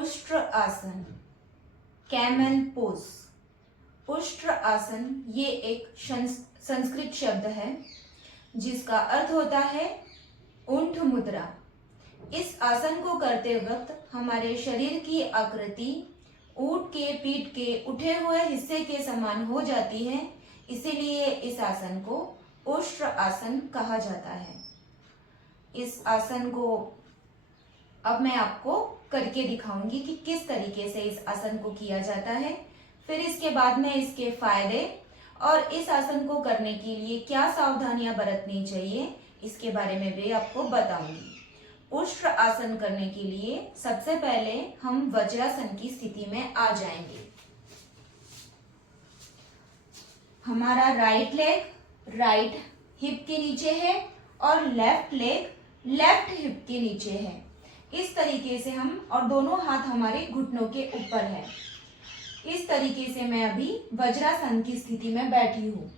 उष्ट्र आसन, camel pose. उष्ट्र आसन ये एक संस्कृत शब्द है जिसका अर्थ होता है ऊंट मुद्रा। इस आसन को करते वक्त हमारे शरीर की आकृति ऊंट के पीठ के उठे हुए हिस्से के समान हो जाती है, इसीलिए इस आसन को उष्ट्र आसन कहा जाता है। इस आसन को अब मैं आपको करके दिखाऊंगी कि किस तरीके से इस आसन को किया जाता है। फिर इसके बाद में इसके फायदे और इस आसन को करने के लिए क्या सावधानियां बरतनी चाहिए इसके बारे में भी आपको बताऊंगी। उष्ट्र आसन करने के लिए सबसे पहले हम वज्रासन की स्थिति में आ जाएंगे। हमारा राइट लेग राइट हिप के नीचे है और लेफ्ट लेग लेफ्ट हिप के नीचे है। इस तरीके से हम, और दोनों हाथ हमारे घुटनों के ऊपर है। इस तरीके से मैं अभी वज्रासन की स्थिति में बैठी हूँ।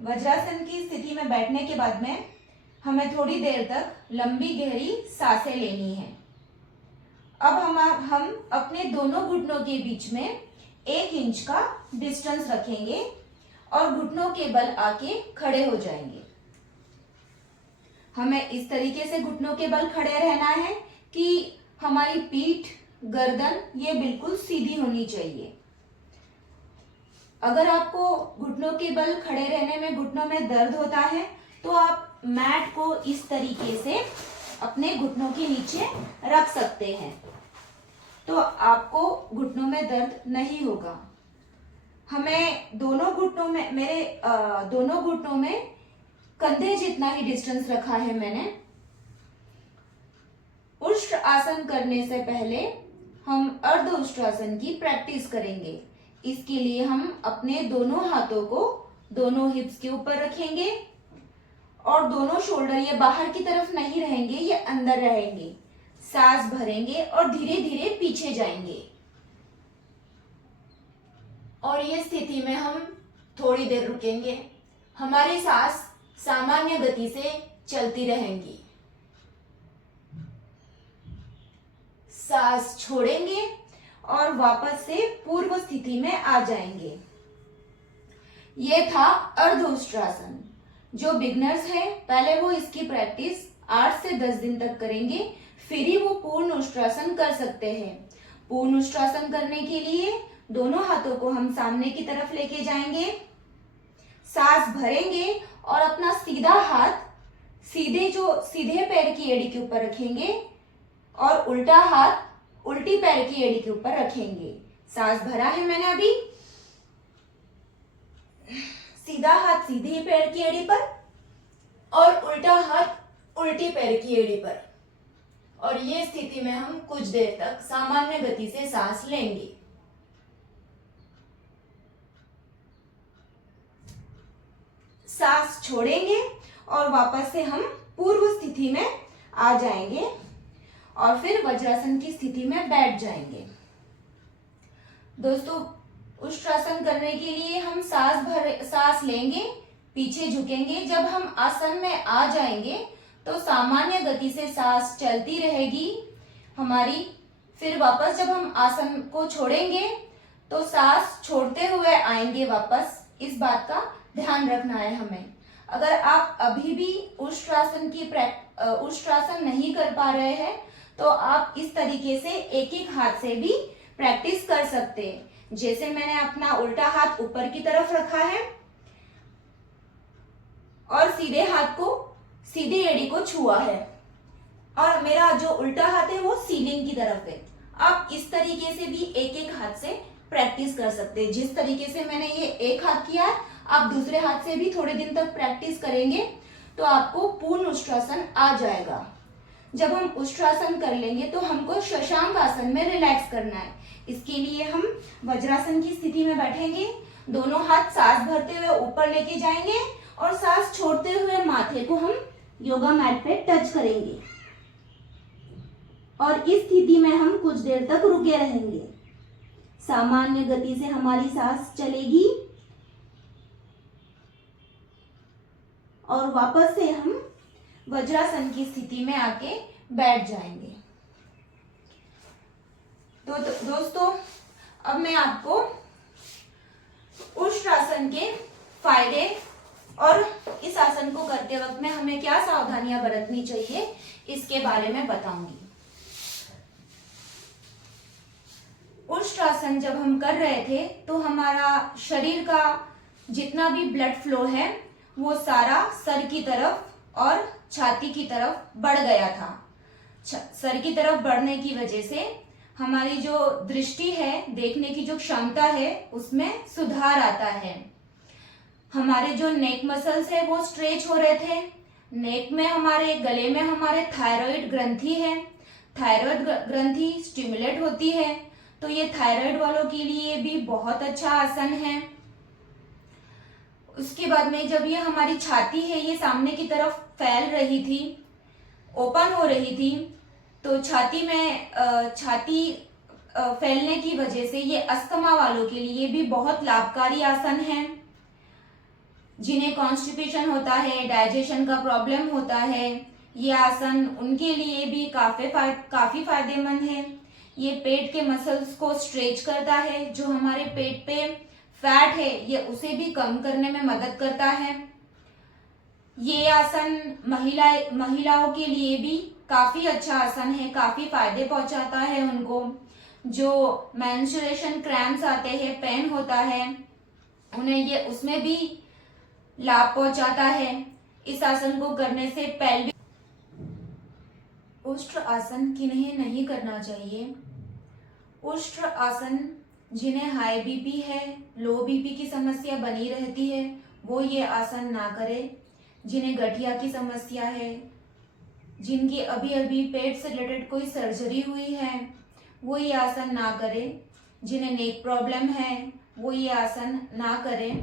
वज्रासन की स्थिति में बैठने के बाद में हमें थोड़ी देर तक लंबी गहरी सांसें लेनी है। अब हम अपने दोनों घुटनों के बीच में 1 इंच का डिस्टेंस रखेंगे और घुटनों के बल आके खड़े हो जाएंगे। हमें इस तरीके से घुटनों के बल खड़े रहना है कि हमारी पीठ, गर्दन ये बिल्कुल सीधी होनी चाहिए। अगर आपको घुटनों के बल खड़े रहने में घुटनों में दर्द होता है तो आप मैट को इस तरीके से अपने घुटनों के नीचे रख सकते हैं, तो आपको घुटनों में दर्द नहीं होगा। हमें दोनों घुटनों में, मेरे दोनों घुटनों में कंधे जितना ही डिस्टेंस रखा है मैंने। उष्ट्र आसन करने से पहले हम अर्ध उष्ट्रासन की प्रैक्टिस करेंगे। इसके लिए हम अपने दोनों हाथों को दोनों हिप्स के ऊपर रखेंगे और दोनों शोल्डर ये बाहर की तरफ नहीं रहेंगे, ये अंदर रहेंगे। सांस भरेंगे और धीरे धीरे पीछे जाएंगे। और ये स्थिति में हम थोड़ी देर रुकेंगे। हमारी सांस सामान्य गति से चलती रहेंगी। सांस छोड़ेंगे और वापस से पूर्व स्थिति में आ जाएंगे। ये था अर्ध उष्ट्रासन। जो बिगनर्स है पहले वो इसकी प्रैक्टिस 8 से 10 दिन तक करेंगे, फिर ही वो पूर्ण उष्ट्रासन कर सकते हैं। पूर्ण उष्ट्रासन करने के लिए दोनों हाथों को हम सामने की तरफ लेके जाएंगे, सांस भरेंगे और अपना सीधा हाथ सीधे पैर की एड़ी के ऊपर रखेंगे और उल्टा हाथ उल्टी पैर की एड़ी के ऊपर रखेंगे। सांस भरा है मैंने अभी, सीधा हाथ सीधे पैर की एड़ी पर और उल्टा हाथ उल्टी पैर की एड़ी पर। और ये स्थिति में हम कुछ देर तक सामान्य गति से सांस लेंगे। सांस छोड़ेंगे और वापस से हम पूर्व स्थिति में आ जाएंगे और फिर वज्रासन की स्थिति में बैठ जाएंगे। दोस्तों, उष्ट्रासन करने के लिए हम सांस लेंगे, पीछे झुकेंगे। जब हम आसन में आ जाएंगे तो सामान्य गति से सांस चलती रहेगी हमारी। फिर वापस जब हम आसन को छोड़ेंगे तो सांस छोड़ते हुए आएंगे वापस। इस बात का ध्यान रखना है हमें। अगर आप अभी भी उष्ट्रासन नहीं कर पा रहे हैं तो आप इस तरीके से एक हाथ से भी प्रैक्टिस कर सकते हैं। जैसे मैंने अपना उल्टा हाथ ऊपर की तरफ रखा है और सीधे हाथ को सीधे एड़ी को छुआ है और मेरा जो उल्टा हाथ है वो सीलिंग की तरफ है। आप इस तरीके से भी एक हाथ से प्रैक्टिस कर सकते हैं। जिस तरीके से मैंने ये एक हाथ किया है, आप दूसरे हाथ से भी थोड़े दिन तक प्रैक्टिस करेंगे तो आपको पूर्ण उष्ट्रासन आ जाएगा। जब हम उष्ट्रासन कर लेंगे तो हमको शशांक आसन में रिलैक्स करना है। इसके लिए हम वज्रासन की स्थिति में बैठेंगे, दोनों हाथ सांस भरते हुए ऊपर लेके जाएंगे और सांस छोड़ते हुए माथे को हम योगा मैट पे टच करेंगे और इस स्थिति में हम कुछ देर तक रुके रहेंगे। सामान्य गति से हमारी सांस चलेगी और वापस से हम वज्रासन की स्थिति में आके बैठ जाएंगे। तो दोस्तों अब मैं आपको उष्ट्रासन के फायदे और इस आसन को करते वक्त में हमें क्या सावधानियां बरतनी चाहिए इसके बारे में बताऊंगी। उष्ट्रासन जब हम कर रहे थे तो हमारा शरीर का जितना भी ब्लड फ्लो है वो सारा सर की तरफ और छाती की तरफ बढ़ गया था। सर की तरफ बढ़ने की वजह से हमारी जो दृष्टि है, देखने की जो क्षमता है, उसमें सुधार आता है। हमारे जो नेक मसल्स है वो स्ट्रेच हो रहे थे। नेक में हमारे गले में हमारे थायराइड ग्रंथि है। थायराइड ग्रंथि स्टिमुलेट होती है, तो ये थायराइड वालों के लिए भी बहुत अच्छा आसन है। उसके बाद में जब ये हमारी छाती है ये सामने की तरफ फैल रही थी, ओपन हो रही थी, तो छाती फैलने की वजह से ये अस्थमा वालों के लिए भी बहुत लाभकारी आसन है। जिन्हें कॉन्स्टिपेशन होता है, डाइजेशन का प्रॉब्लम होता है, ये आसन उनके लिए भी काफी फायदेमंद है। ये पेट के मसल्स को स्ट्रेच करता है। जो हमारे पेट पे फैट है ये उसे भी कम करने में मदद करता है। ये आसन महिलाओं के लिए भी काफी अच्छा आसन है, काफी फायदे पहुंचाता है उनको। जो मेंस्ट्रुएशन क्रैम्प्स आते हैं, पेन होता है, उन्हें ये उसमें भी लाभ पहुंचाता है। इस आसन को करने से पेल्विक उष्ट्र आसन किन्हें नहीं करना चाहिए? उष्ट्र आसन जिन्हें हाई बीपी है, लो बीपी की समस्या बनी रहती है, वो ये आसन ना करे। जिन्हें गठिया की समस्या है, जिनकी अभी अभी पेट से रिलेटेड कोई सर्जरी हुई है, वो ये आसन ना करे। जिन्हें नेक प्रॉब्लम है वो ये आसन ना करें।